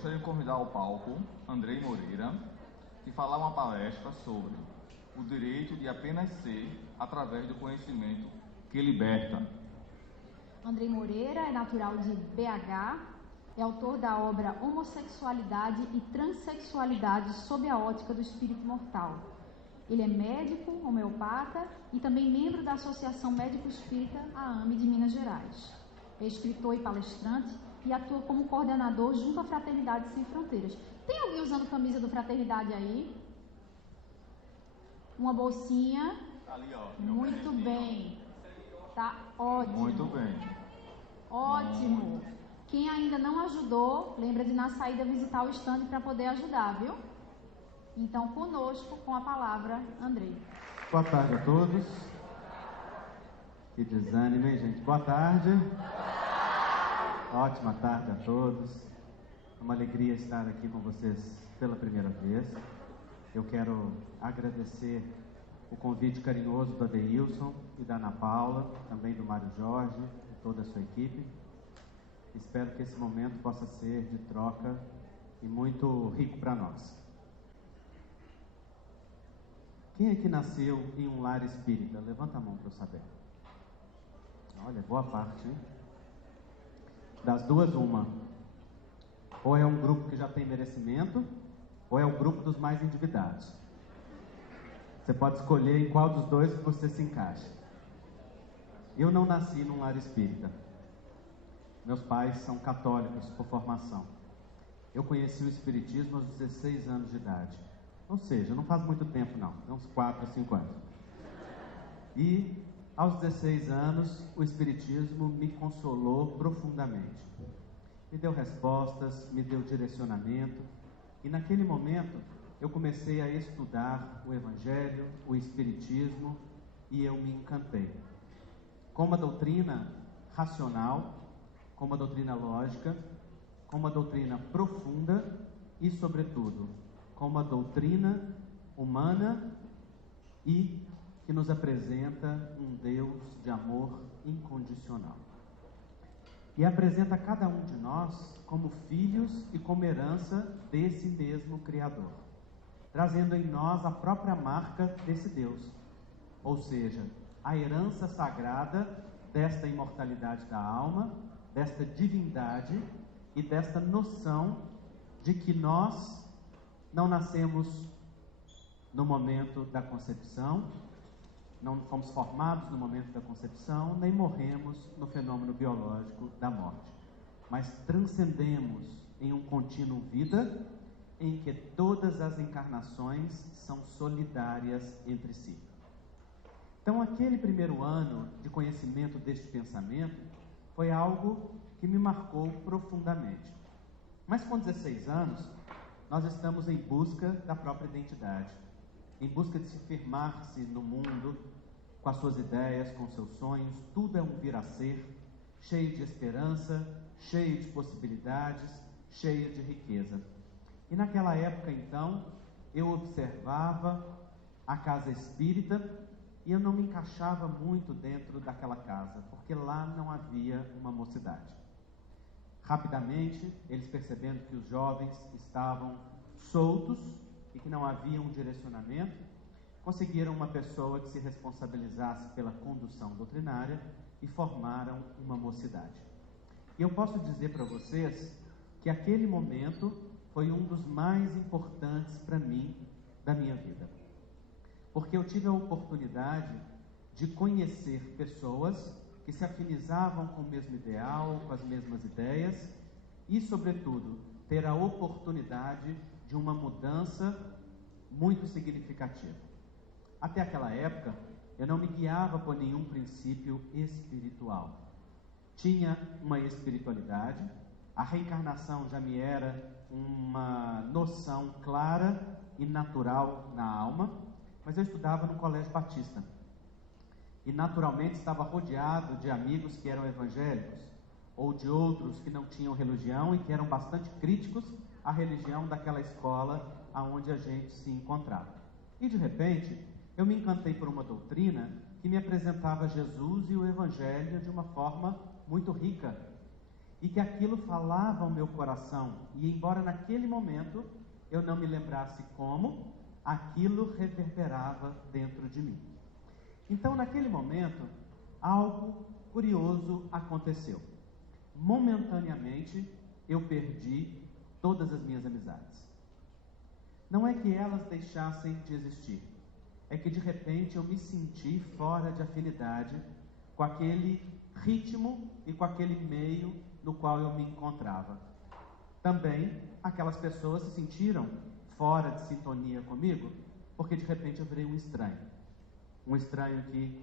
gostaria de convidar ao palco Andrei Moreira, que falar uma palestra sobre o direito de apenas ser através do conhecimento que liberta. Andrei Moreira é natural de BH, é autor da obra Homossexualidade e Transsexualidade sob a ótica do espírito mortal. Ele é médico, homeopata e também membro da Associação Médico Espírita AAME de Minas Gerais. É escritor e palestrante e atua como coordenador junto à Fraternidade Sem Fronteiras. Tem alguém usando camisa do Fraternidade aí? Uma bolsinha? Ali, ó. Muito bem. Tá ótimo. Muito bem. Ótimo. Quem ainda não ajudou, lembra de na saída visitar o stand para poder ajudar, viu? Então, conosco, com a palavra, Andrei. Boa tarde a todos. Que desânimo, hein, gente? Boa tarde. Ótima tarde a todos. É uma alegria estar aqui com vocês pela primeira vez. Eu quero agradecer o convite carinhoso do Adeilson e da Ana Paula, também do Mário Jorge e toda a sua equipe. Espero que esse momento possa ser de troca e muito rico para nós. Quem aqui nasceu em um lar espírita? Levanta a mão para eu saber. Olha, boa parte, hein? Das duas, uma. Ou é um grupo que já tem merecimento, ou é o grupo dos mais endividados. Você pode escolher em qual dos dois que você se encaixa. Eu não nasci num lar espírita. Meus pais são católicos por formação. Eu conheci o espiritismo aos 16 anos de idade. Ou seja, não faz muito tempo não, uns 4 a 5 anos. E aos 16 anos, o espiritismo me consolou profundamente. Me deu respostas, me deu direcionamento. E naquele momento, eu comecei a estudar o Evangelho, o Espiritismo, e eu me encantei. Com uma doutrina racional, com uma doutrina lógica, com uma doutrina profunda e, sobretudo, com uma doutrina humana e que nos apresenta um Deus de amor incondicional. E apresenta cada um de nós como filhos e como herança desse mesmo Criador, trazendo em nós a própria marca desse Deus, ou seja, a herança sagrada desta imortalidade da alma, desta divindade e desta noção de que nós não nascemos no momento da concepção, não fomos formados no momento da concepção, nem morremos no fenômeno biológico da morte, mas transcendemos em um contínuo vida em que todas as encarnações são solidárias entre si. Então, aquele primeiro ano de conhecimento deste pensamento foi algo que me marcou profundamente. Mas com 16 anos, nós estamos em busca da própria identidade, em busca de se firmar-se no mundo, com as suas ideias, com seus sonhos. Tudo é um vir a ser, cheio de esperança, cheio de possibilidades, cheio de riqueza. E naquela época, então, eu observava a casa espírita e eu não me encaixava muito dentro daquela casa, porque lá não havia uma mocidade. Rapidamente, eles percebendo que os jovens estavam soltos e que não havia um direcionamento, conseguiram uma pessoa que se responsabilizasse pela condução doutrinária e formaram uma mocidade. E eu posso dizer para vocês que aquele momento foi um dos mais importantes para mim da minha vida, porque eu tive a oportunidade de conhecer pessoas que se afinizavam com o mesmo ideal, com as mesmas ideias e, sobretudo, ter a oportunidade de uma mudança muito significativa. Até aquela época, eu não me guiava por nenhum princípio espiritual. Tinha uma espiritualidade, a reencarnação já me era uma noção clara e natural na alma, mas eu estudava no Colégio Batista. E naturalmente estava rodeado de amigos que eram evangélicos, ou de outros que não tinham religião e que eram bastante críticos à religião daquela escola aonde a gente se encontrava. E de repente, eu me encantei por uma doutrina que me apresentava Jesus e o Evangelho de uma forma muito rica. e que aquilo falava ao meu coração, e embora naquele momento eu não me lembrasse como, aquilo reverberava dentro de mim. Então, naquele momento, algo curioso aconteceu. Momentaneamente, eu perdi todas as minhas amizades. Não é que elas deixassem de existir, é que de repente eu me senti fora de afinidade com aquele ritmo e com aquele meio no qual eu me encontrava. Também aquelas pessoas se sentiram fora de sintonia comigo, porque de repente eu virei um estranho que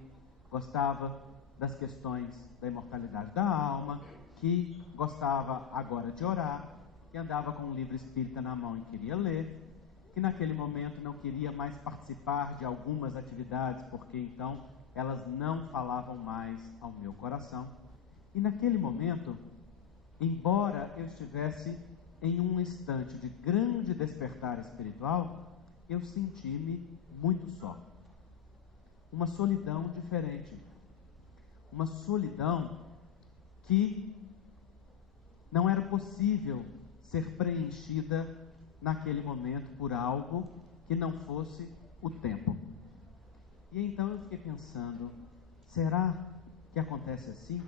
gostava das questões da imortalidade da alma, que gostava agora de orar, que andava com um livro espírita na mão e queria ler, que naquele momento não queria mais participar de algumas atividades, porque então elas não falavam mais ao meu coração. E naquele momento, embora eu estivesse em um instante de grande despertar espiritual, eu senti-me muito só. Uma solidão diferente. Uma solidão que não era possível ser preenchida naquele momento por algo que não fosse o tempo. E então eu fiquei pensando, será que acontece assim?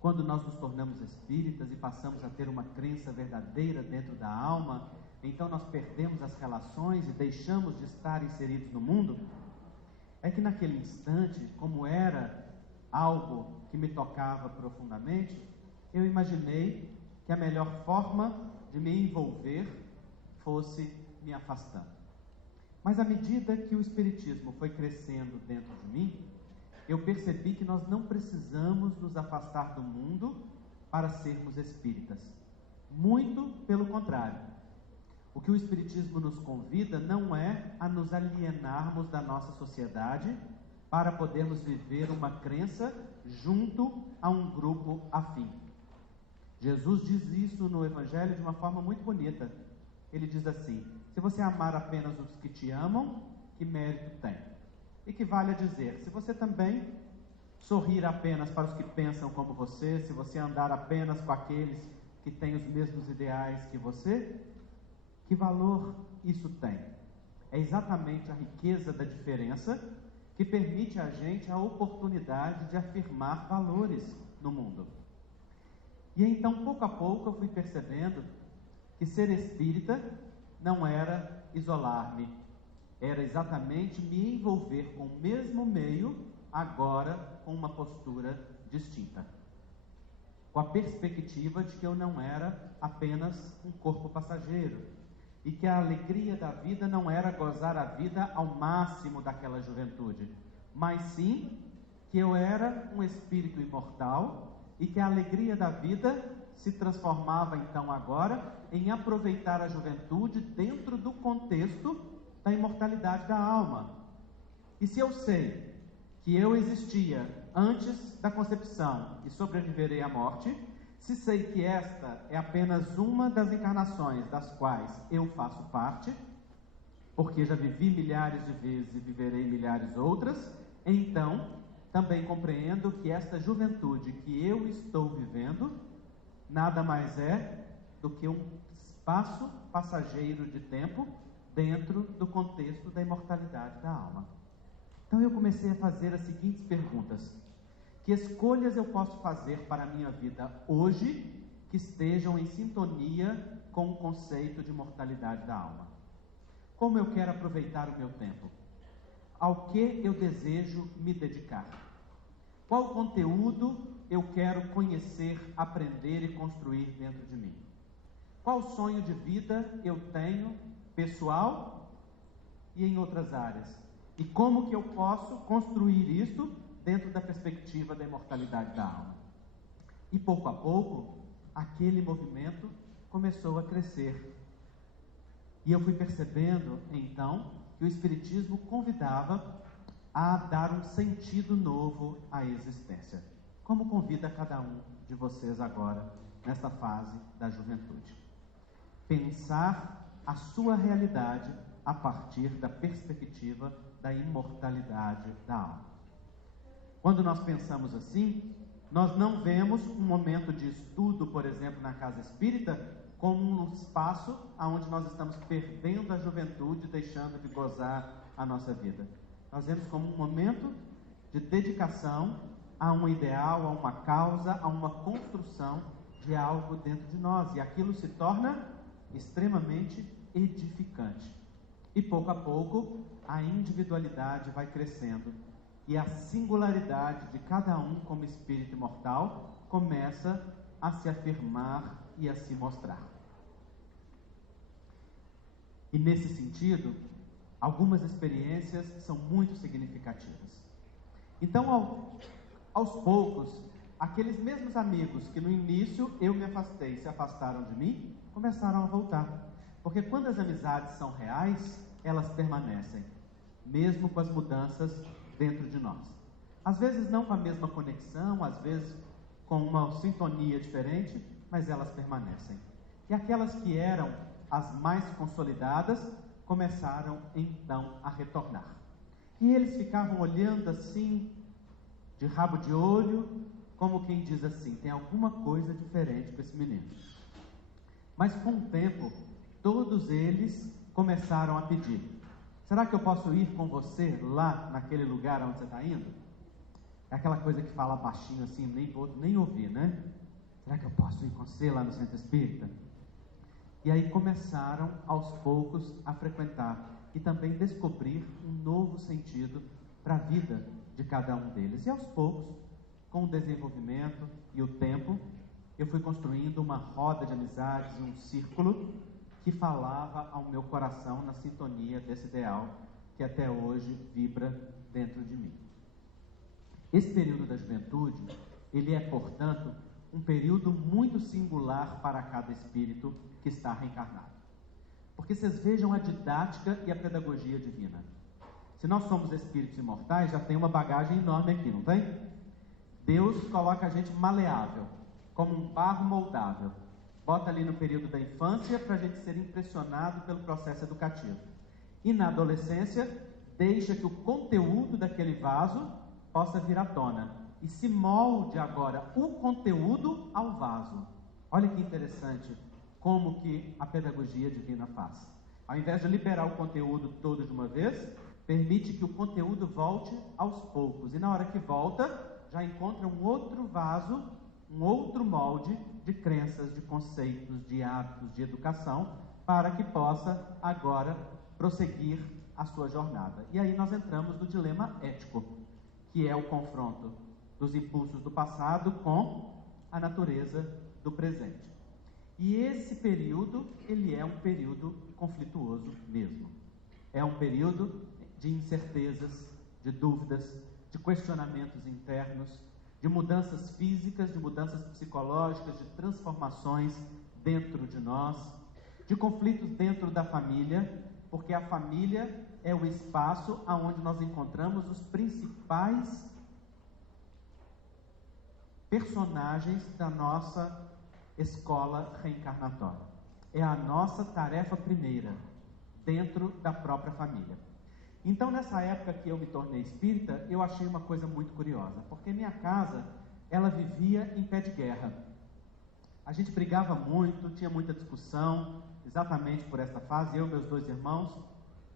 Quando nós nos tornamos espíritas e passamos a ter uma crença verdadeira dentro da alma, então nós perdemos as relações e deixamos de estar inseridos no mundo? É que naquele instante, como era algo que me tocava profundamente, eu imaginei que a melhor forma de me envolver fosse me afastando. Mas à medida que o Espiritismo foi crescendo dentro de mim, eu percebi que nós não precisamos nos afastar do mundo para sermos espíritas. Muito pelo contrário. O que o Espiritismo nos convida não é a nos alienarmos da nossa sociedade para podermos viver uma crença junto a um grupo afim. Jesus diz isso no Evangelho de uma forma muito bonita. Ele diz assim: se você amar apenas os que te amam, que mérito tem? E que vale a dizer, se você também sorrir apenas para os que pensam como você, se você andar apenas com aqueles que têm os mesmos ideais que você, que valor isso tem? É exatamente a riqueza da diferença que permite a gente a oportunidade de afirmar valores no mundo. E então, pouco a pouco, eu fui percebendo que ser espírita não era isolar-me, era exatamente me envolver com o mesmo meio, agora com uma postura distinta, com a perspectiva de que eu não era apenas um corpo passageiro, e que a alegria da vida não era gozar a vida ao máximo daquela juventude, mas sim que eu era um espírito imortal e que a alegria da vida se transformava então agora em aproveitar a juventude dentro do contexto da imortalidade da alma. E se eu sei que eu existia antes da concepção e sobreviverei à morte, se sei que esta é apenas uma das encarnações das quais eu faço parte, porque já vivi milhares de vezes e viverei milhares outras, então também compreendo que esta juventude que eu estou vivendo nada mais é do que um espaço passageiro de tempo dentro do contexto da imortalidade da alma. Então eu comecei a fazer as seguintes perguntas: que escolhas eu posso fazer para a minha vida hoje que estejam em sintonia com o conceito de mortalidade da alma? Como eu quero aproveitar o meu tempo? Ao que eu desejo me dedicar? Qual conteúdo eu quero conhecer, aprender e construir dentro de mim? Qual sonho de vida eu tenho, pessoal e em outras áreas? E como que eu posso construir isso dentro da perspectiva da imortalidade da alma? E pouco a pouco, aquele movimento começou a crescer. E eu fui percebendo, então, que o Espiritismo convidava a dar um sentido novo à existência, como convida cada um de vocês agora, nesta fase da juventude. Pensar a sua realidade a partir da perspectiva da imortalidade da alma. Quando nós pensamos assim, Nós não vemos um momento de estudo, por exemplo, na casa espírita, como um espaço onde nós estamos perdendo a juventude, deixando de gozar a nossa vida. Nós vemos como um momento de dedicação a um ideal, a uma causa, a uma construção de algo dentro de nós. E aquilo se torna extremamente edificante. E pouco a pouco, a individualidade vai crescendo. E a singularidade de cada um como espírito imortal começa a se afirmar e a se mostrar. E nesse sentido, algumas experiências são muito significativas. Então, aos poucos, aqueles mesmos amigos que no início eu me afastei, se afastaram de mim, começaram a voltar. Porque quando as amizades são reais, elas permanecem, mesmo com as mudanças dentro de nós. Às vezes não com a mesma conexão, às vezes com uma sintonia diferente, mas elas permanecem. E aquelas que eram as mais consolidadas começaram então a retornar. E eles ficavam olhando assim, de rabo de olho, como quem diz assim: tem alguma coisa diferente com esse menino. Mas com o tempo, todos eles começaram a pedir: será que eu posso ir com você lá naquele lugar onde você está indo? É aquela coisa que fala baixinho assim, nem ouvir, né? Será que eu posso ir com você lá no centro espírita? E aí começaram aos poucos a frequentar e também descobrir um novo sentido para a vida de cada um deles. E aos poucos, com o desenvolvimento e o tempo, eu fui construindo uma roda de amizades, um círculo que falava ao meu coração na sintonia desse ideal que até hoje vibra dentro de mim. Esse período da juventude, ele é, portanto, um período muito singular para cada espírito que está reencarnado. Porque vocês vejam a didática e a pedagogia divina. Se nós somos espíritos imortais, já tem uma bagagem enorme aqui, não tem? Deus coloca a gente maleável, como um barro moldável. Bota ali no período da infância para a gente ser impressionado pelo processo educativo. E na adolescência, deixa que o conteúdo daquele vaso possa vir à tona. E se molde agora o conteúdo ao vaso. Olha que interessante como que a pedagogia divina faz. Ao invés de liberar o conteúdo todo de uma vez, permite que o conteúdo volte aos poucos. E na hora que volta, já encontra um outro vaso, um outro molde de crenças, de conceitos, de hábitos, de educação, para que possa agora prosseguir a sua jornada. E aí nós entramos no dilema ético, que é o confronto dos impulsos do passado com a natureza do presente. E esse período, ele é um período conflituoso mesmo. É um período de incertezas, de dúvidas, de questionamentos internos, de mudanças físicas, de mudanças psicológicas, de transformações dentro de nós, de conflitos dentro da família, porque a família é o espaço onde nós encontramos os principais personagens da nossa escola reencarnatória. É a nossa tarefa primeira, dentro da própria família. Então, nessa época que eu me tornei espírita, eu achei uma coisa muito curiosa, porque minha casa, ela vivia em pé de guerra. A gente brigava muito, tinha muita discussão, exatamente por essa fase. Eu e meus dois irmãos,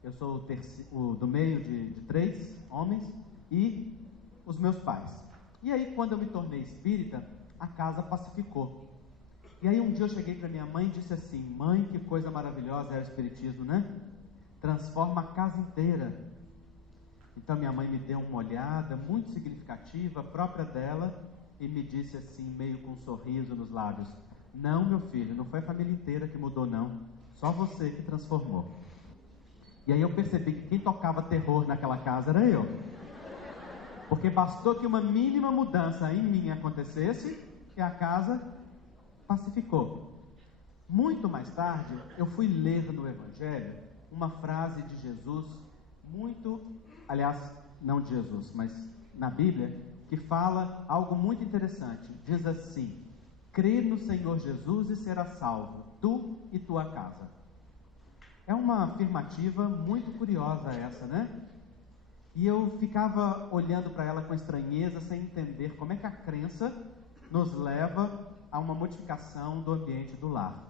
eu sou o do meio de 3 homens, e os meus pais. E aí, quando eu me tornei espírita, a casa pacificou. E aí um dia eu cheguei para minha mãe e disse assim: mãe, que coisa maravilhosa é o espiritismo, né? Transforma a casa inteira. Então minha mãe me deu uma olhada muito significativa, própria dela, e me disse assim, meio com um sorriso nos lábios: não, meu filho, não foi a família inteira que mudou, não, só você que transformou. E aí eu percebi que quem tocava terror naquela casa era eu, porque bastou que uma mínima mudança em mim acontecesse e a casa pacificou. Muito mais tarde, eu fui ler no Evangelho uma frase de Jesus, aliás, não de Jesus, mas na Bíblia, que fala algo muito interessante. Diz assim: crê no Senhor Jesus e será salvo, tu e tua casa. É uma afirmativa muito curiosa essa, né? E eu ficava olhando para ela com estranheza, sem entender como é que a crença nos leva a uma modificação do ambiente do lar.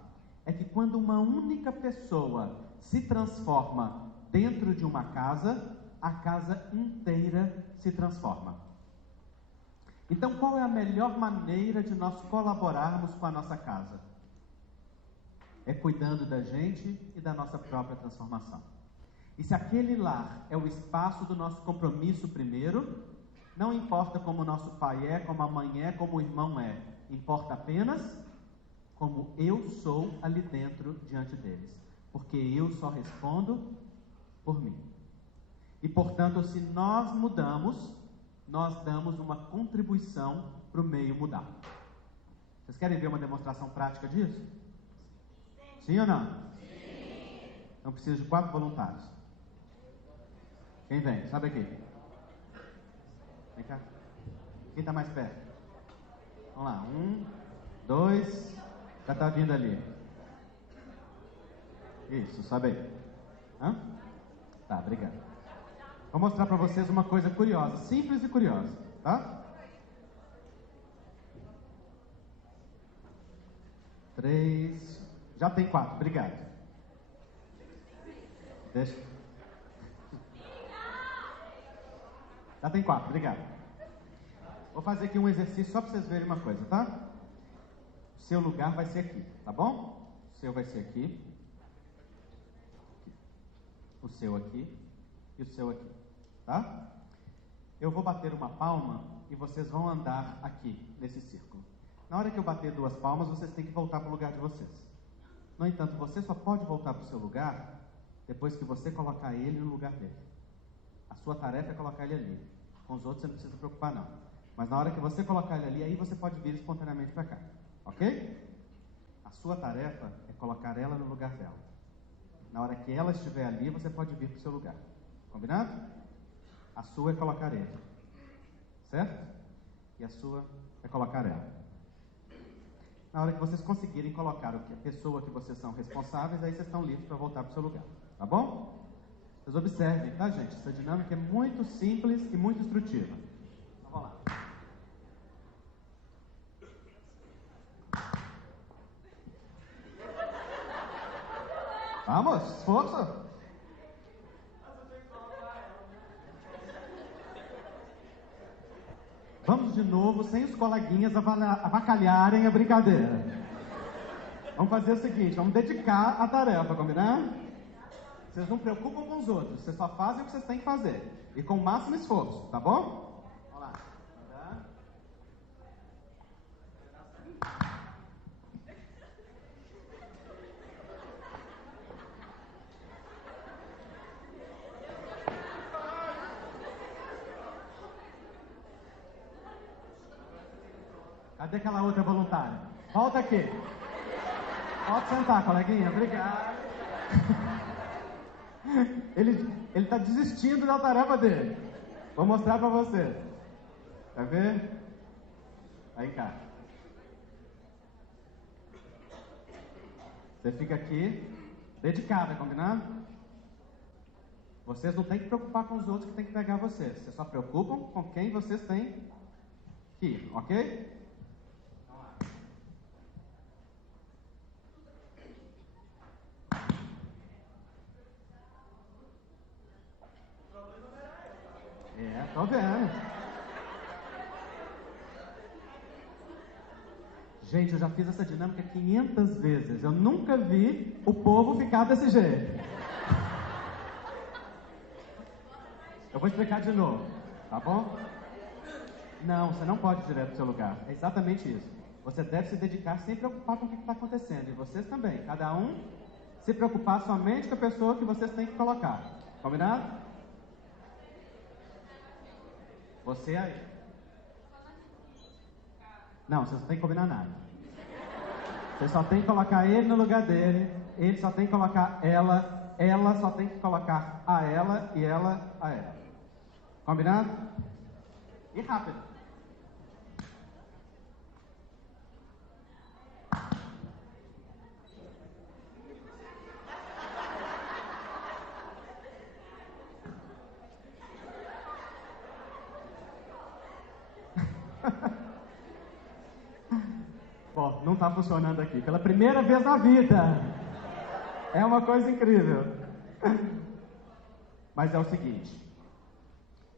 É que quando uma única pessoa se transforma dentro de uma casa, a casa inteira se transforma. Então, qual é a melhor maneira de nós colaborarmos com a nossa casa? É cuidando da gente e da nossa própria transformação. E se aquele lar é o espaço do nosso compromisso primeiro, não importa como o nosso pai é, como a mãe é, como o irmão é, importa apenas como eu sou ali dentro diante deles, porque eu só respondo por mim. E portanto, se nós mudamos, nós damos uma contribuição para o meio mudar. Vocês querem ver uma demonstração prática disso? Sim ou não? Sim. Então preciso de 4 voluntários. Quem vem? Sobe aqui. Vem cá. Quem está mais perto? Vamos lá. 1, 2. Já está vindo ali. Isso, sobe aí. Hã? Tá, obrigado. Vou mostrar para vocês uma coisa curiosa, simples e curiosa, tá? 3. Já tem 4, obrigado. Deixa. Já tem 4, obrigado. Vou fazer aqui um exercício só para vocês verem uma coisa, tá? O seu lugar vai ser aqui, tá bom? O seu vai ser aqui. O seu aqui. E o seu aqui, tá? Eu vou bater uma palma e vocês vão andar aqui, nesse círculo. Na hora que eu bater 2 palmas, vocês têm que voltar para o lugar de vocês. No entanto, você só pode voltar para o seu lugar depois que você colocar ele no lugar dele. A sua tarefa é colocar ele ali. Com os outros você não precisa se preocupar não. Mas na hora que você colocar ele ali, aí você pode vir espontaneamente para cá. Ok? A sua tarefa é colocar ela no lugar dela. Na hora que ela estiver ali, você pode vir para o seu lugar. Combinado? A sua é colocar ele. Certo? E a sua é colocar ela. Na hora que vocês conseguirem colocar a pessoa que vocês são responsáveis, aí vocês estão livres para voltar para o seu lugar. Tá bom? Vocês observem, tá, gente? Essa dinâmica é muito simples e muito instrutiva. Então, vamos lá. Vamos, esforço. Vamos de novo, sem os coleguinhas avacalharem a brincadeira. Vamos fazer o seguinte, vamos dedicar a tarefa, combinado? Vocês não preocupam com os outros, vocês só fazem o que vocês têm que fazer. E com o máximo esforço, tá bom? Vamos lá. Cadê aquela outra voluntária? Volta aqui. Pode sentar, coleguinha. Obrigado. Ele está desistindo da tarefa dele. Vou mostrar para você. Quer ver? Aí cá. Você fica aqui, dedicada, combinado? Vocês não têm que preocupar com os outros que têm que pegar vocês. Vocês só preocupam com quem vocês têm que ir, ok? Tô vendo. Gente, eu já fiz essa dinâmica 500 vezes. Eu nunca vi o povo ficar desse jeito. Eu vou explicar de novo, tá bom? Não, você não pode ir direto pro seu lugar. É exatamente isso. Você deve se dedicar sem preocupar com o que está acontecendo. E vocês também. Cada um se preocupar somente com a pessoa que vocês têm que colocar. Combinado? Você aí. Não, vocês não tem que combinar nada. Você só tem que colocar ele no lugar dele, ele só tem que colocar ela só tem que colocar a ela e ela a ela. Combinado? E rápido. está funcionando aqui. Pela primeira vez na vida. É uma coisa incrível. Mas é o seguinte.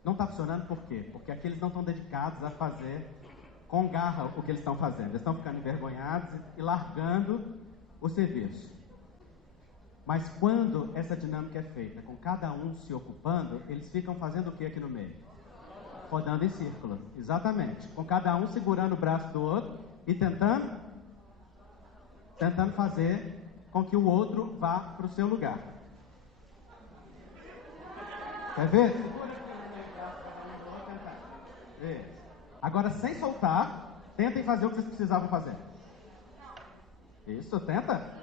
Não está funcionando por quê? Porque aqueles não estão dedicados a fazer com garra o que eles estão fazendo. Eles estão ficando envergonhados e largando o serviço. Mas quando essa dinâmica é feita com cada um se ocupando, eles ficam fazendo o que aqui no meio? Rodando em círculo. Exatamente. Com cada um segurando o braço do outro e tentando fazer com que o outro vá para o seu lugar. Quer ver? Agora, sem soltar, tentem fazer o que vocês precisavam fazer. Isso, tenta.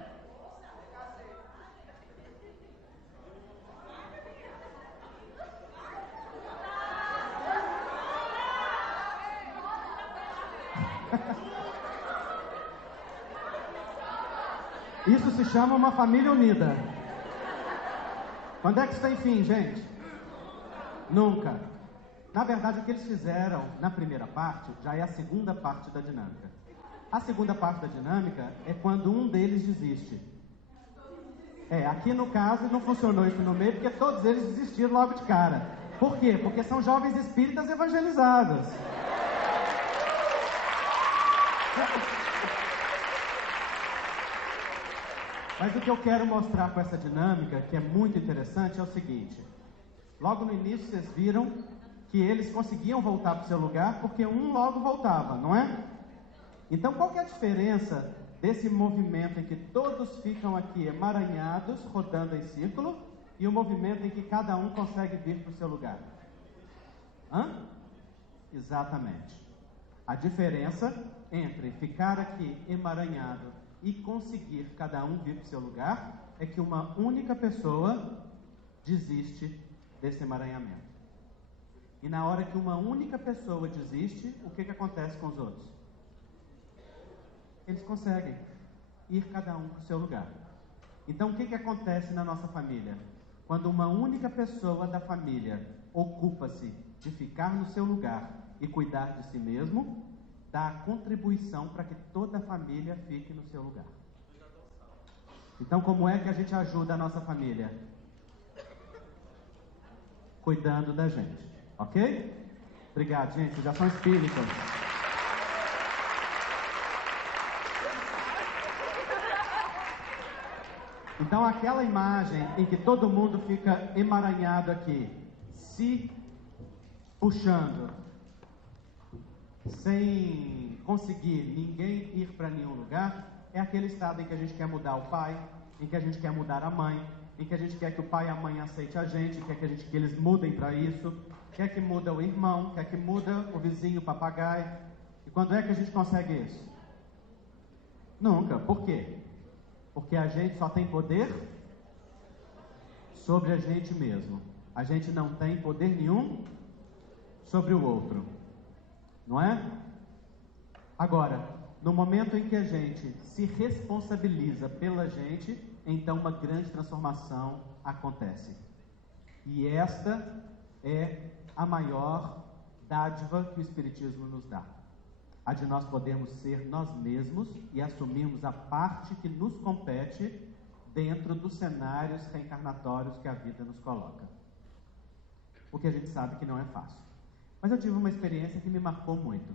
Isso se chama uma família unida. Quando é que isso tem fim, gente? Nunca. Na verdade, o que eles fizeram na primeira parte já é a segunda parte da dinâmica. A segunda parte da dinâmica é quando um deles desiste. Aqui no caso não funcionou isso no meio porque todos eles desistiram logo de cara. Por quê? Porque são jovens espíritas evangelizados. Mas o que eu quero mostrar com essa dinâmica, que é muito interessante, é o seguinte. Logo no início vocês viram que eles conseguiam voltar para o seu lugar porque um logo voltava, não é? Então qual que é a diferença desse movimento em que todos ficam aqui emaranhados, rodando em círculo, e o movimento em que cada um consegue vir para o seu lugar? Exatamente. A diferença entre ficar aqui emaranhado e conseguir cada um vir para o seu lugar é que uma única pessoa desiste desse emaranhamento. E na hora que uma única pessoa desiste, o que acontece com os outros? Eles conseguem ir cada um para o seu lugar. Então o que acontece na nossa família? Quando uma única pessoa da família ocupa-se de ficar no seu lugar e cuidar de si mesmo, dá contribuição para que toda a família fique no seu lugar. Então como é que a gente ajuda a nossa família? Cuidando da gente, ok? Obrigado, gente, vocês já são espíritas. Então aquela imagem em que todo mundo fica emaranhado aqui, se puxando, sem conseguir ninguém ir para nenhum lugar, é aquele estado em que a gente quer mudar o pai, em que a gente quer mudar a mãe, em que a gente quer que o pai e a mãe aceitem a gente, quer que eles mudem para isso, quer que muda o irmão, quer que muda o vizinho, o papagaio. E quando é que a gente consegue isso? Nunca. Por quê? Porque a gente só tem poder sobre a gente mesmo. A gente não tem poder nenhum sobre o outro. Não é? Agora, no momento em que a gente se responsabiliza pela gente, então uma grande transformação acontece. E esta é a maior dádiva que o Espiritismo nos dá. A de nós podermos ser nós mesmos e assumirmos a parte que nos compete dentro dos cenários reencarnatórios que a vida nos coloca. Porque a gente sabe que não é fácil. Mas eu tive uma experiência que me marcou muito.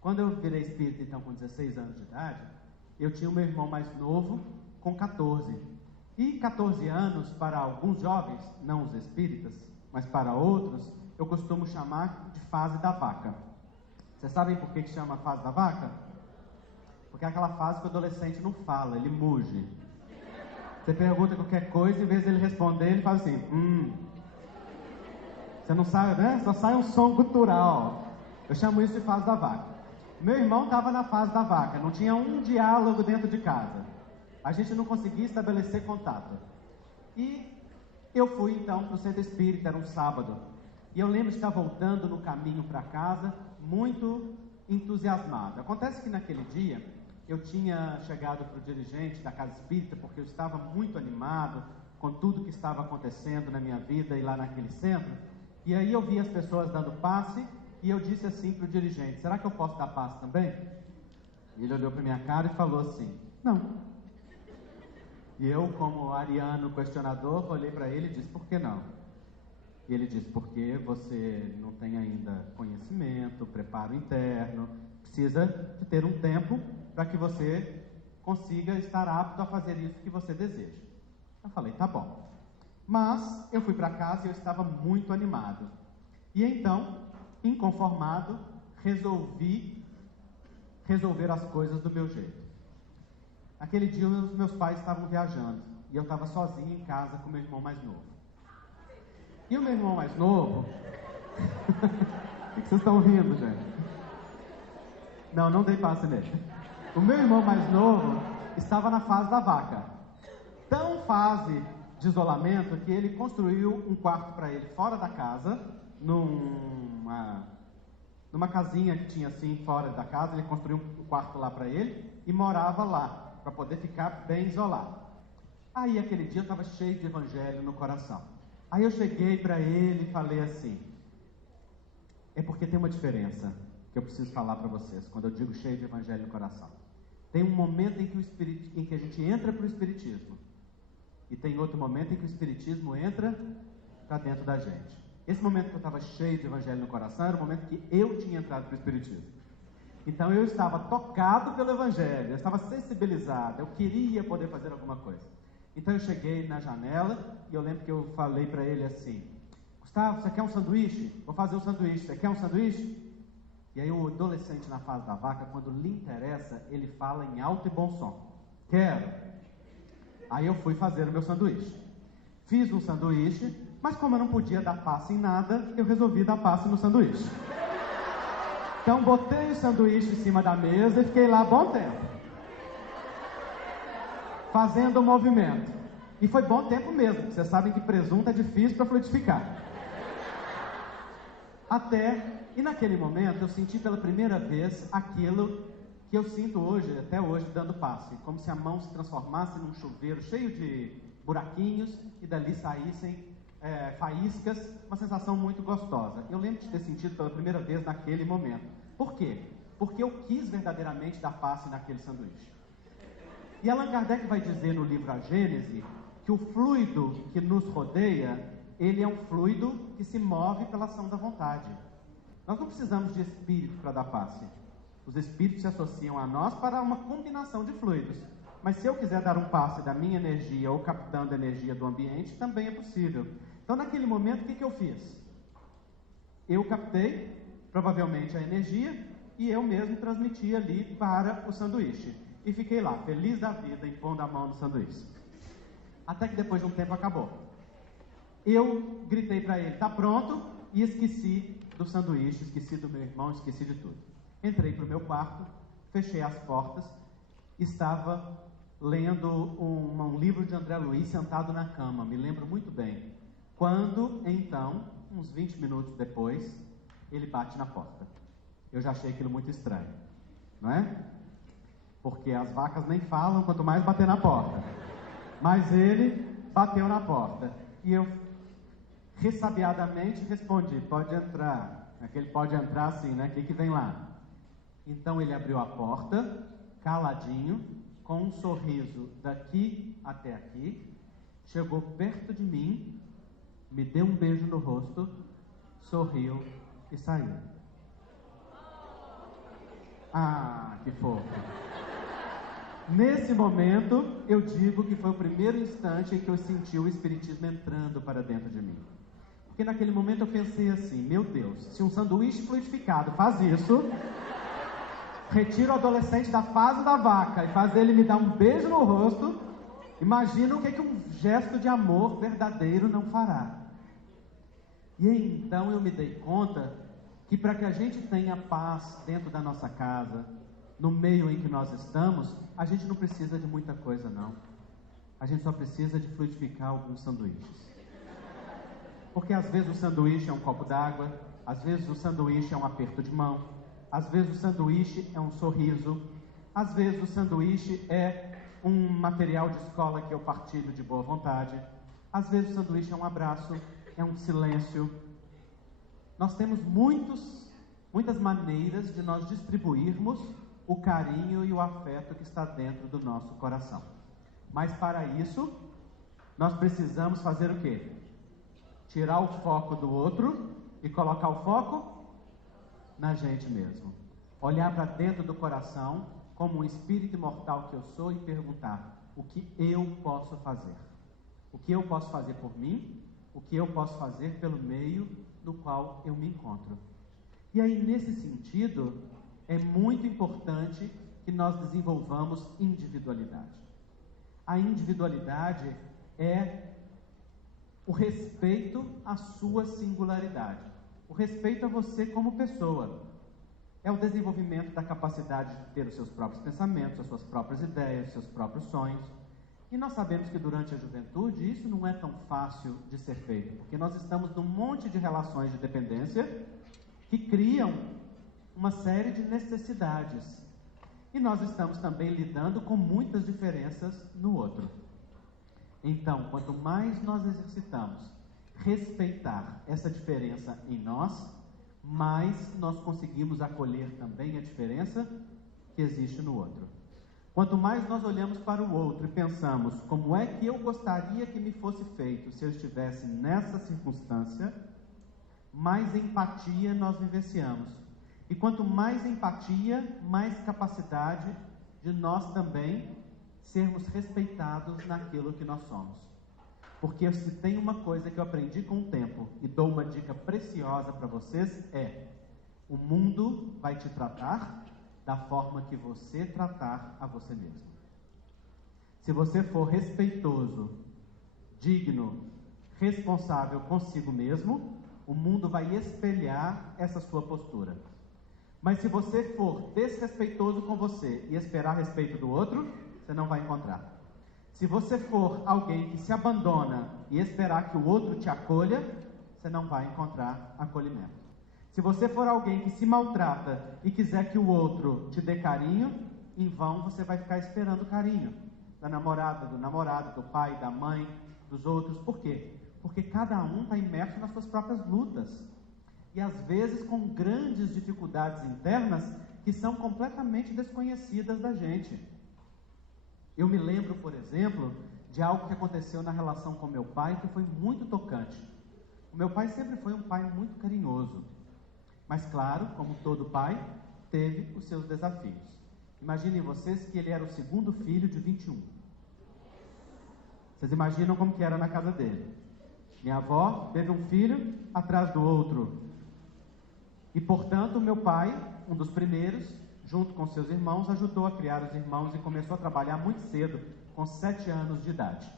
Quando eu virei espírita, então, com 16 anos de idade, eu tinha o meu irmão mais novo, com 14. E 14 anos, para alguns jovens, não os espíritas, mas para outros, eu costumo chamar de fase da vaca. Vocês sabem por que chama fase da vaca? Porque é aquela fase que o adolescente não fala, ele muge. Você pergunta qualquer coisa, em vez de ele responder, ele faz assim, Você não sabe, né? Só sai um som gutural. Eu chamo isso de fase da vaca. Meu irmão estava na fase da vaca, não tinha um diálogo dentro de casa. A gente não conseguia estabelecer contato. E eu fui então para o centro espírita, era um sábado. E eu lembro de estar voltando no caminho para casa, muito entusiasmado. Acontece que naquele dia, eu tinha chegado para o dirigente da casa espírita, porque eu estava muito animado com tudo que estava acontecendo na minha vida e lá naquele centro. E aí eu vi as pessoas dando passe, e eu disse assim para o dirigente, será que eu posso dar passe também? E ele olhou para minha cara e falou assim, não. E eu, como ariano questionador, olhei para ele e disse, por que não? E ele disse, porque você não tem ainda conhecimento, preparo interno, precisa de ter um tempo para que você consiga estar apto a fazer isso que você deseja. Eu falei, tá bom. Mas eu fui para casa e eu estava muito animado. E então, inconformado, resolvi resolver as coisas do meu jeito. Naquele dia, os meus pais estavam viajando e eu estava sozinho em casa com meu irmão mais novo. E o meu irmão mais novo... O que vocês estão rindo, gente? Não dei passe nele. O meu irmão mais novo estava na fase da vaca. Tão fase de isolamento que ele construiu um quarto para ele fora da casa, numa casinha que tinha assim fora da casa. Ele construiu um quarto lá para ele e morava lá, para poder ficar bem isolado. Aí aquele dia eu estava cheio de evangelho no coração. Aí eu cheguei para ele e falei assim, é porque tem uma diferença que eu preciso falar para vocês, quando eu digo cheio de evangelho no coração. Tem um momento em que a gente entra para o Espiritismo, e tem outro momento em que o Espiritismo entra para dentro da gente. Esse momento que eu estava cheio de evangelho no coração era o momento que eu tinha entrado para o Espiritismo. Então eu estava tocado pelo evangelho, eu estava sensibilizado, eu queria poder fazer alguma coisa. Então eu cheguei na janela e eu lembro que eu falei para ele assim, Gustavo, você quer um sanduíche? Vou fazer um sanduíche, você quer um sanduíche? E aí o adolescente na fase da vaca, quando lhe interessa, ele fala em alto e bom som. Quero. Aí eu fui fazer o meu sanduíche. Fiz um sanduíche, mas como eu não podia dar passe em nada, eu resolvi dar passe no sanduíche. Então botei o sanduíche em cima da mesa e fiquei lá bom tempo, fazendo o movimento. E foi bom tempo mesmo, porque vocês sabem que presunto é difícil para fluidificar. E naquele momento eu senti pela primeira vez aquilo que eu sinto hoje, até hoje, dando passe, como se a mão se transformasse num chuveiro cheio de buraquinhos e dali saíssem faíscas, uma sensação muito gostosa. Eu lembro de ter sentido pela primeira vez naquele momento. Por quê? Porque eu quis verdadeiramente dar passe naquele sanduíche. E Allan Kardec vai dizer no livro A Gênese que o fluido que nos rodeia, ele é um fluido que se move pela ação da vontade. Nós não precisamos de espírito para dar passe. Os espíritos se associam a nós para uma combinação de fluidos. Mas se eu quiser dar um passe da minha energia ou captando a energia do ambiente, também é possível. Então naquele momento, o que eu fiz? Eu captei, provavelmente, a energia e eu mesmo transmiti ali para o sanduíche. E fiquei lá, feliz da vida, impondo a mão no sanduíche. Até que depois de um tempo acabou. Eu gritei para ele, tá pronto? E esqueci do sanduíche, esqueci do meu irmão, esqueci de tudo. Entrei para o meu quarto, fechei as portas, estava lendo um livro de André Luiz sentado na cama, me lembro muito bem. Quando, então, uns 20 minutos depois, ele bate na porta. Eu já achei aquilo muito estranho, não é? Porque as vacas nem falam, quanto mais bater na porta. Mas ele bateu na porta. E eu, ressabiadamente, respondi, pode entrar. Aquele pode entrar assim, né? O que vem lá? Então ele abriu a porta, caladinho, com um sorriso daqui até aqui, chegou perto de mim, me deu um beijo no rosto, sorriu e saiu. Ah, que fofo! Nesse momento, eu digo que foi o primeiro instante em que eu senti o Espiritismo entrando para dentro de mim. Porque naquele momento eu pensei assim, meu Deus, se um sanduíche fluidificado faz isso, retira o adolescente da fase da vaca e faz ele me dar um beijo no rosto, imagina o que um gesto de amor verdadeiro não fará. E então eu me dei conta que para que a gente tenha paz dentro da nossa casa, no meio em que nós estamos, a gente não precisa de muita coisa não. A gente só precisa de fluidificar alguns sanduíches. Porque às vezes o sanduíche é um copo d'água, às vezes o sanduíche é um aperto de mão, às vezes o sanduíche é um sorriso, às vezes o sanduíche é um material de escola que eu partilho de boa vontade, às vezes o sanduíche é um abraço, é um silêncio. Nós temos muitas maneiras de nós distribuirmos o carinho e o afeto que está dentro do nosso coração. Mas para isso, nós precisamos fazer o quê? Tirar o foco do outro e colocar o foco na gente mesmo. Olhar para dentro do coração como um espírito imortal que eu sou e perguntar: o que eu posso fazer? O que eu posso fazer por mim? O que eu posso fazer pelo meio no qual eu me encontro? E aí, nesse sentido, é muito importante que nós desenvolvamos individualidade. A individualidade é o respeito à sua singularidade, o respeito a você como pessoa. É o desenvolvimento da capacidade de ter os seus próprios pensamentos, as suas próprias ideias, os seus próprios sonhos. E nós sabemos que durante a juventude isso não é tão fácil de ser feito, porque nós estamos num monte de relações de dependência que criam uma série de necessidades. E nós estamos também lidando com muitas diferenças no outro. Então, quanto mais nós exercitamos respeitar essa diferença em nós, mais nós conseguimos acolher também a diferença que existe no outro. Quanto mais nós olhamos para o outro e pensamos como é que eu gostaria que me fosse feito se eu estivesse nessa circunstância, mais empatia nós vivenciamos. E quanto mais empatia, mais capacidade de nós também sermos respeitados naquilo que nós somos. Porque se tem uma coisa que eu aprendi com o tempo e dou uma dica preciosa para vocês é: o mundo vai te tratar da forma que você tratar a você mesmo. Se você for respeitoso, digno, responsável consigo mesmo, o mundo vai espelhar essa sua postura. Mas se você for desrespeitoso com você e esperar respeito do outro, você não vai encontrar. Se você for alguém que se abandona e esperar que o outro te acolha, você não vai encontrar acolhimento. Se você for alguém que se maltrata e quiser que o outro te dê carinho, em vão você vai ficar esperando carinho da namorada, do namorado, do pai, da mãe, dos outros. Por quê? Porque cada um está imerso nas suas próprias lutas. E às vezes com grandes dificuldades internas que são completamente desconhecidas da gente. Eu me lembro, por exemplo, de algo que aconteceu na relação com meu pai que foi muito tocante. O meu pai sempre foi um pai muito carinhoso. Mas claro, como todo pai, teve os seus desafios. Imaginem vocês que ele era o segundo filho de 21. Vocês imaginam como que era na casa dele? Minha avó teve um filho atrás do outro. E portanto, meu pai, um dos primeiros, junto com seus irmãos, ajudou a criar os irmãos e começou a trabalhar muito cedo, com 7 anos de idade.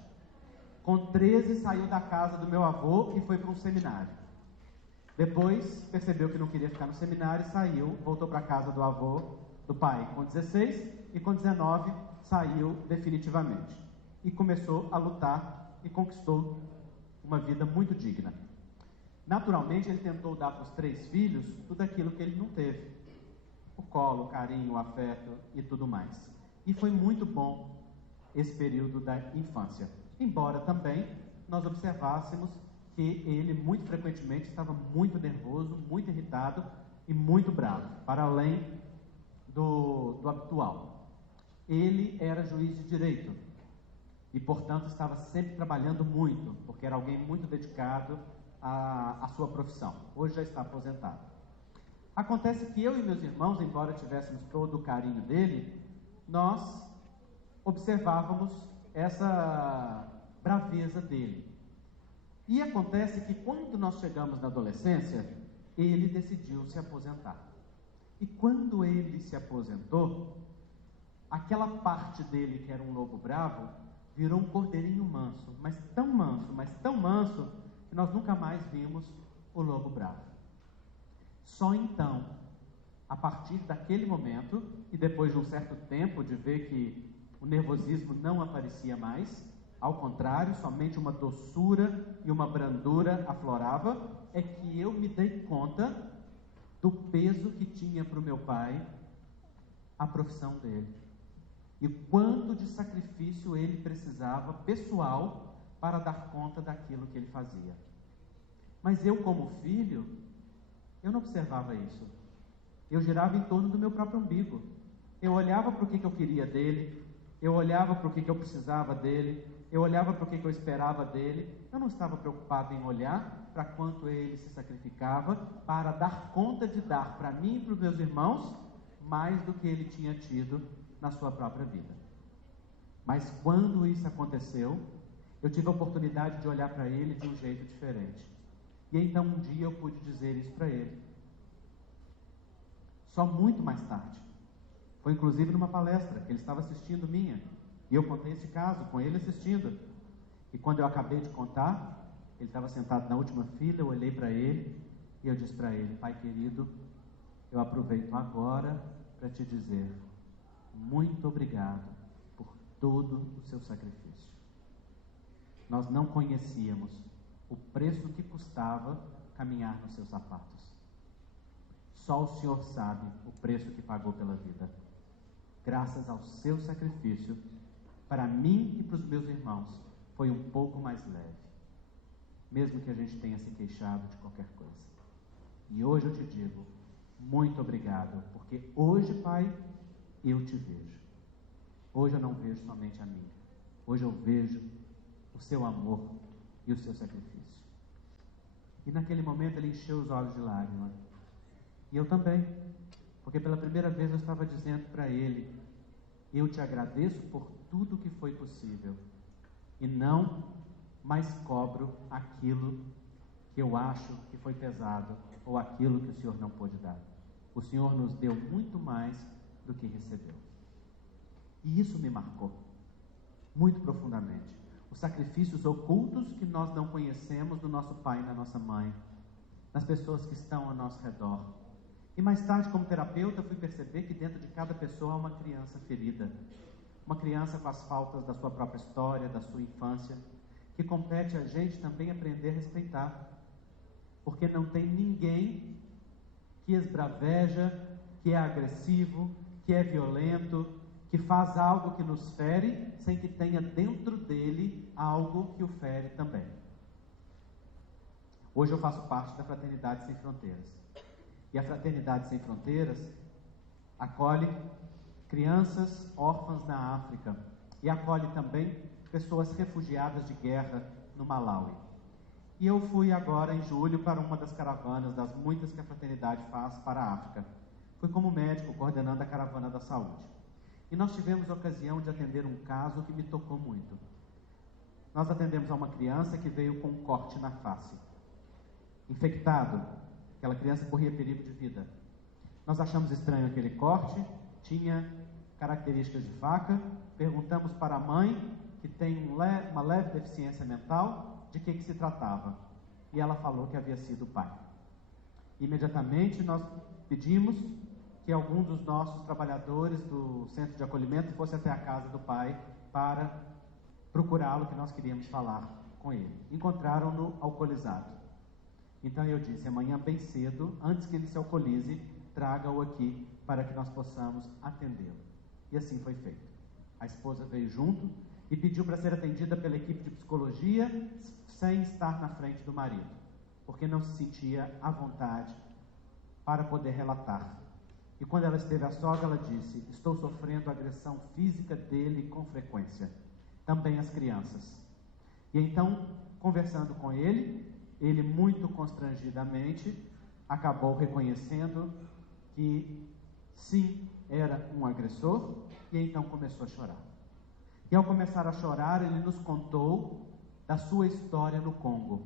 Com 13 saiu da casa do meu avô e foi para um seminário. Depois percebeu que não queria ficar no seminário e saiu, voltou para a casa do avô, do pai, com 16, e com 19 saiu definitivamente. E começou a lutar e conquistou uma vida muito digna. Naturalmente, ele tentou dar para os 3 filhos tudo aquilo que ele não teve. O colo, o carinho, o afeto e tudo mais. E foi muito bom esse período da infância. Embora também nós observássemos que ele muito frequentemente estava muito nervoso, muito irritado e muito bravo, para além do habitual. Ele era juiz de direito e, portanto, estava sempre trabalhando muito, porque era alguém muito dedicado à sua profissão. Hoje já está aposentado. Acontece que eu e meus irmãos, embora tivéssemos todo o carinho dele, nós observávamos essa braveza dele. E acontece que quando nós chegamos na adolescência, ele decidiu se aposentar. E quando ele se aposentou, aquela parte dele que era um lobo bravo, virou um cordeirinho manso, mas tão manso, que nós nunca mais vimos o lobo bravo. Só então, a partir daquele momento, e depois de um certo tempo de ver que o nervosismo não aparecia mais, ao contrário, somente uma doçura e uma brandura aflorava, é que eu me dei conta do peso que tinha para o meu pai a profissão dele. E quanto de sacrifício ele precisava, pessoal, para dar conta daquilo que ele fazia. Mas eu, como filho, eu não observava isso. Eu girava em torno do meu próprio umbigo. Eu olhava para o que eu queria dele, eu olhava para o que eu precisava dele, eu olhava para o que eu esperava dele. Eu não estava preocupado em olhar para quanto ele se sacrificava para dar conta de dar para mim e para os meus irmãos mais do que ele tinha tido na sua própria vida. Mas quando isso aconteceu, eu tive a oportunidade de olhar para ele de um jeito diferente. E então um dia eu pude dizer isso para ele. Só muito mais tarde. Foi inclusive numa palestra que ele estava assistindo minha. E eu contei esse caso com ele assistindo. E quando eu acabei de contar, ele estava sentado na última fila, eu olhei para ele e eu disse para ele: Pai querido, eu aproveito agora para te dizer muito obrigado por todo o seu sacrifício. Nós não conhecíamos o preço que custava caminhar nos seus sapatos. Só o Senhor sabe o preço que pagou pela vida. Graças ao seu sacrifício, para mim e para os meus irmãos, foi um pouco mais leve, mesmo que a gente tenha se queixado de qualquer coisa. E hoje eu te digo, muito obrigado, porque hoje, Pai, eu te vejo. Hoje eu não vejo somente a mim. Hoje eu vejo o seu amor e o seu sacrifício. E naquele momento ele encheu os olhos de lágrimas. E eu também, porque pela primeira vez eu estava dizendo para ele: eu te agradeço por tudo que foi possível e não mais cobro aquilo que eu acho que foi pesado ou aquilo que o Senhor não pôde dar. O Senhor nos deu muito mais do que recebeu. E isso me marcou muito profundamente. Os sacrifícios ocultos que nós não conhecemos do nosso pai e da nossa mãe, das pessoas que estão ao nosso redor. E mais tarde, como terapeuta, fui perceber que dentro de cada pessoa há uma criança ferida. Uma criança com as faltas da sua própria história, da sua infância, que compete a gente também aprender a respeitar. Porque não tem ninguém que esbraveja, que é agressivo, que é violento, que faz algo que nos fere, sem que tenha dentro dele algo que o fere também. Hoje eu faço parte da Fraternidade Sem Fronteiras. E a Fraternidade Sem Fronteiras acolhe crianças órfãs na África e acolhe também pessoas refugiadas de guerra no Malawi. E eu fui agora em julho para uma das caravanas, das muitas que a Fraternidade faz para a África. Fui como médico coordenando a caravana da saúde. E nós tivemos a ocasião de atender um caso que me tocou muito. Nós atendemos a uma criança que veio com um corte na face. Infectado, aquela criança corria perigo de vida. Nós achamos estranho aquele corte, tinha características de faca. Perguntamos para a mãe, que tem uma leve deficiência mental, de que se tratava. E ela falou que havia sido o pai. Imediatamente nós pedimos que algum dos nossos trabalhadores do centro de acolhimento fosse até a casa do pai para procurá-lo, que nós queríamos falar com ele. Encontraram-no alcoolizado. Então eu disse: amanhã bem cedo, antes que ele se alcoolize, traga-o aqui para que nós possamos atendê-lo. E assim foi feito. A esposa veio junto e pediu para ser atendida pela equipe de psicologia sem estar na frente do marido, porque não se sentia à vontade para poder relatar. E quando ela esteve a sós, ela disse: estou sofrendo agressão física dele com frequência, também as crianças. E então, conversando com ele, ele muito constrangidamente acabou reconhecendo que sim, era um agressor, e então começou a chorar. E ao começar a chorar, ele nos contou da sua história no Congo.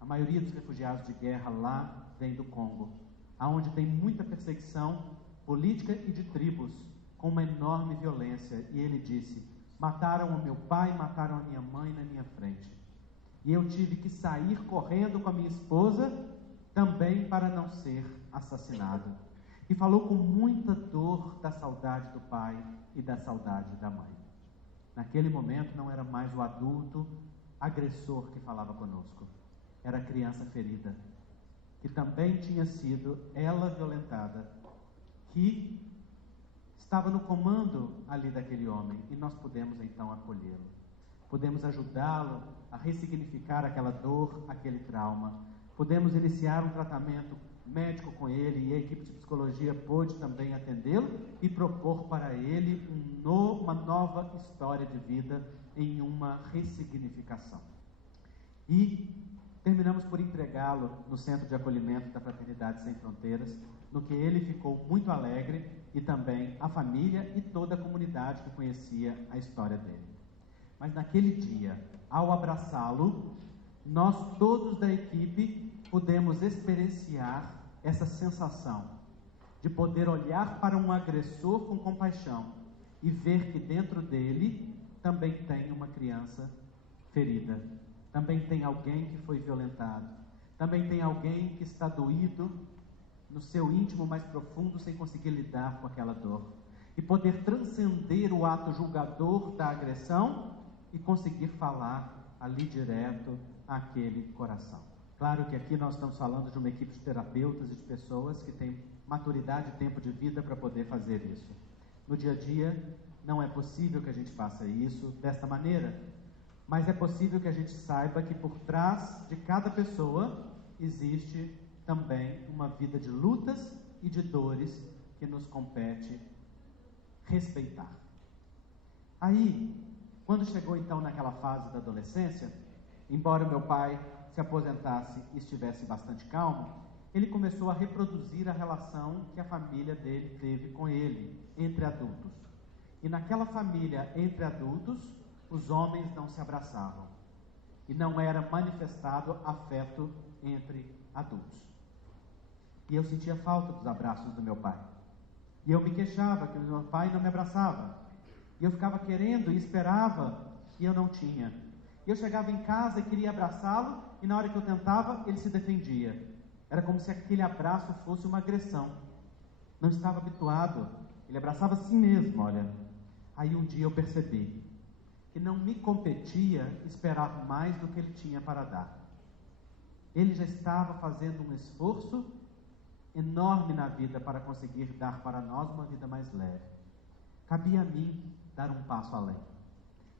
A maioria dos refugiados de guerra lá vem do Congo, aonde tem muita perseguição política e de tribos, com uma enorme violência. E ele disse: mataram o meu pai, mataram a minha mãe na minha frente. E eu tive que sair correndo com a minha esposa também para não ser assassinado. E falou com muita dor da saudade do pai e da saudade da mãe. Naquele momento não era mais o adulto agressor que falava conosco. Era a criança ferida, que também tinha sido ela violentada, que estava no comando ali daquele homem. E nós pudemos então acolhê-lo. Podemos ajudá-lo a ressignificar aquela dor, aquele trauma. Podemos iniciar um tratamento médico com ele e a equipe de psicologia pôde também atendê-lo e propor para ele uma nova história de vida em uma ressignificação. E terminamos por entregá-lo no Centro de Acolhimento da Fraternidade Sem Fronteiras, no que ele ficou muito alegre e também a família e toda a comunidade que conhecia a história dele. Mas naquele dia, ao abraçá-lo, nós todos da equipe pudemos experienciar essa sensação de poder olhar para um agressor com compaixão e ver que dentro dele também tem uma criança ferida, também tem alguém que foi violentado, também tem alguém que está doído no seu íntimo mais profundo sem conseguir lidar com aquela dor, e poder transcender o ato julgador da agressão e conseguir falar ali direto àquele coração. Claro que aqui nós estamos falando de uma equipe de terapeutas e de pessoas que têm maturidade e tempo de vida para poder fazer isso. No dia a dia, não é possível que a gente faça isso desta maneira, mas é possível que a gente saiba que por trás de cada pessoa existe também uma vida de lutas e de dores que nos compete respeitar. Aí, quando chegou então naquela fase da adolescência, embora o meu pai se aposentasse e estivesse bastante calmo, ele começou a reproduzir a relação que a família dele teve com ele, entre adultos. E naquela família entre adultos, os homens não se abraçavam. E não era manifestado afeto entre adultos. E eu sentia falta dos abraços do meu pai. E eu me queixava que o meu pai não me abraçava. E eu ficava querendo e esperava e eu não tinha. E eu chegava em casa e queria abraçá-lo, e na hora que eu tentava, ele se defendia. Era como se aquele abraço fosse uma agressão. Não estava habituado. Ele abraçava a si mesmo, olha. Aí um dia eu percebi que não me competia esperar mais do que ele tinha para dar. Ele já estava fazendo um esforço enorme na vida para conseguir dar para nós uma vida mais leve. Cabia a mim dar um passo além.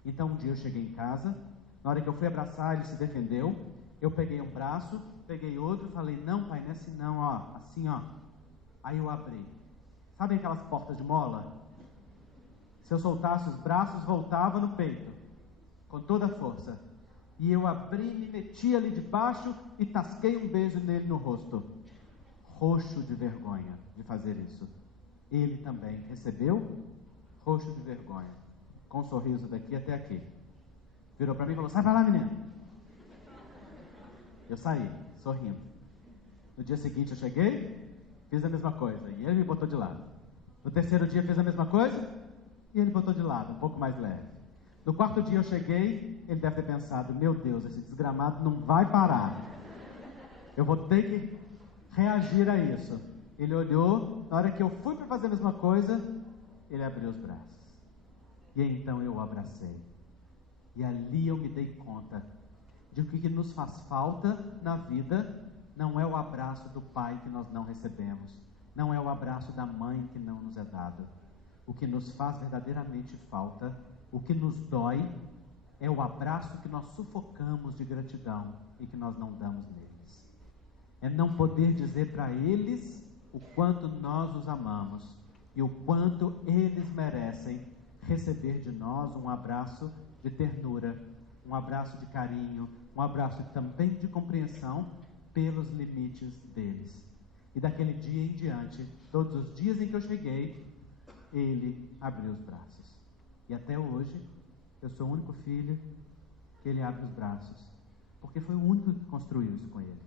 Então um dia eu cheguei em casa, na hora que eu fui abraçar, ele se defendeu, eu peguei um braço, peguei outro, falei, não pai, não é assim não, ó, assim ó. Aí eu abri. Sabe aquelas portas de mola? Se eu soltasse os braços, voltava no peito, com toda a força. E eu abri, me meti ali debaixo e tasquei um beijo nele no rosto. Roxo de vergonha de fazer isso. Ele também recebeu, roxo de vergonha, com um sorriso daqui até aqui. Virou para mim e falou, sai para lá, menino. Eu saí, sorrindo. No dia seguinte eu cheguei, fiz a mesma coisa, e ele me botou de lado. No terceiro dia fiz a mesma coisa, e ele botou de lado, um pouco mais leve. No quarto dia eu cheguei, ele deve ter pensado, meu Deus, esse desgramado não vai parar. Eu vou ter que reagir a isso. Ele olhou, na hora que eu fui para fazer a mesma coisa, ele abriu os braços. E então eu o abracei. E ali eu me dei conta de que o que nos faz falta na vida não é o abraço do pai que nós não recebemos, não é o abraço da mãe que não nos é dado. O que nos faz verdadeiramente falta, o que nos dói, é o abraço que nós sufocamos de gratidão e que nós não damos neles. É não poder dizer para eles o quanto nós os amamos e o quanto eles merecem receber de nós um abraço de ternura, um abraço de carinho, um abraço também de compreensão pelos limites deles. E daquele dia em diante, todos os dias em que eu cheguei, ele abriu os braços. E até hoje, eu sou o único filho que ele abre os braços, porque foi o único que construiu isso com ele.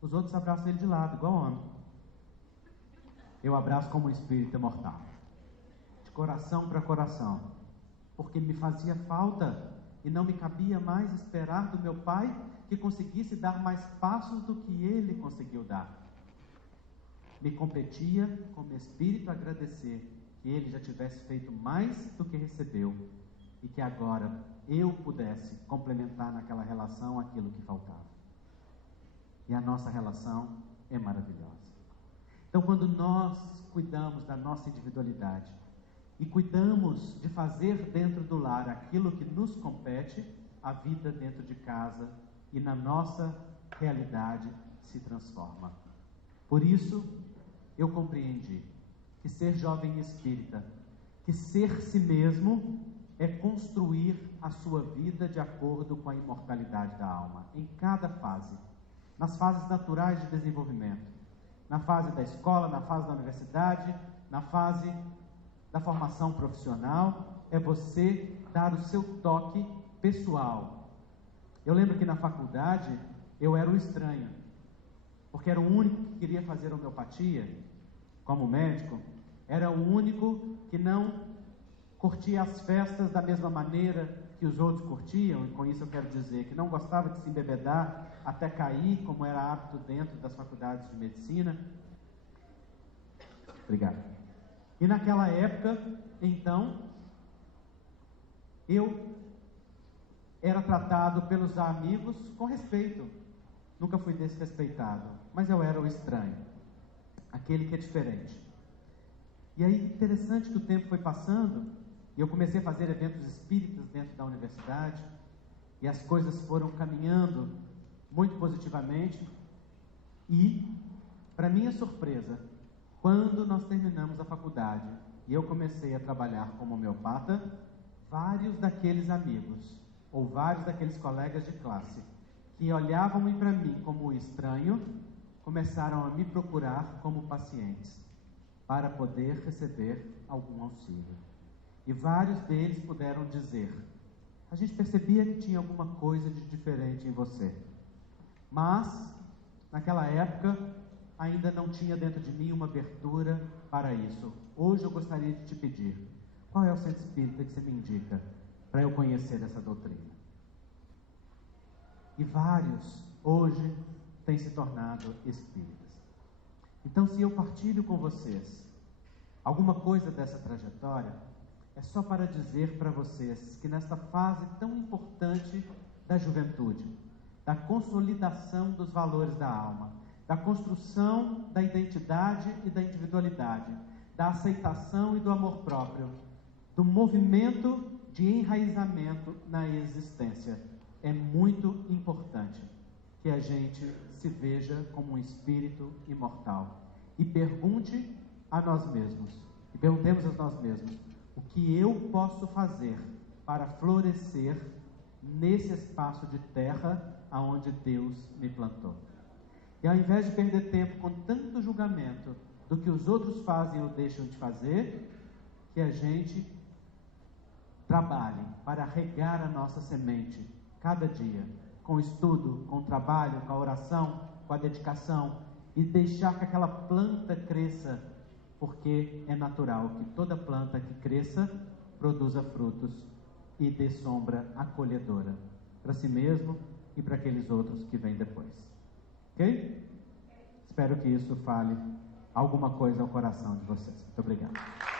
Os outros abraçam ele de lado, igual homem. Eu abraço como um espírito imortal, de coração para coração, porque me fazia falta e não me cabia mais esperar do meu pai que conseguisse dar mais passos do que ele conseguiu dar. Me competia como espírito agradecer que ele já tivesse feito mais do que recebeu e que agora eu pudesse complementar naquela relação aquilo que faltava. E a nossa relação é maravilhosa. Então, quando nós cuidamos da nossa individualidade e cuidamos de fazer dentro do lar aquilo que nos compete, a vida dentro de casa e na nossa realidade se transforma. Por isso, eu compreendi que ser jovem espírita, que ser si mesmo, é construir a sua vida de acordo com a imortalidade da alma, em cada fase. Nas fases naturais de desenvolvimento, na fase da escola, na fase da universidade, na fase da formação profissional, é você dar o seu toque pessoal. Eu lembro que na faculdade eu era o estranho, porque era o único que queria fazer homeopatia como médico, era o único que não curtia as festas da mesma maneira que os outros curtiam, e com isso eu quero dizer que não gostava de se embebedar até cair, como era hábito dentro das faculdades de medicina. Obrigado. E naquela época, então, eu era tratado pelos amigos com respeito. Nunca fui desrespeitado, mas eu era o estranho, aquele que é diferente. E aí, interessante que o tempo foi passando, e eu comecei a fazer eventos espíritas dentro da universidade, e as coisas foram caminhando muito positivamente, e, para minha surpresa, quando nós terminamos a faculdade, e eu comecei a trabalhar como homeopata, vários daqueles amigos, ou vários daqueles colegas de classe, que olhavam para mim como estranho, começaram a me procurar como pacientes, para poder receber algum auxílio. E vários deles puderam dizer: a gente percebia que tinha alguma coisa de diferente em você, mas naquela época ainda não tinha dentro de mim uma abertura para isso. Hoje eu gostaria de te pedir, qual é o centro espírita que você me indica para eu conhecer essa doutrina? E vários hoje têm se tornado espíritas. Então, se eu partilho com vocês alguma coisa dessa trajetória, é só para dizer para vocês que nesta fase tão importante da juventude, da consolidação dos valores da alma, da construção da identidade e da individualidade, da aceitação e do amor próprio, do movimento de enraizamento na existência, é muito importante que a gente se veja como um espírito imortal e pergunte a nós mesmos, e perguntemos a nós mesmos: o que eu posso fazer para florescer nesse espaço de terra aonde Deus me plantou? E ao invés de perder tempo com tanto julgamento do que os outros fazem ou deixam de fazer, que a gente trabalhe para regar a nossa semente cada dia, com o estudo, com o trabalho, com a oração, com a dedicação, e deixar que aquela planta cresça, porque é natural que toda planta que cresça produza frutos e dê sombra acolhedora para si mesmo e para aqueles outros que vêm depois. Ok? Espero que isso fale alguma coisa ao coração de vocês. Muito obrigado.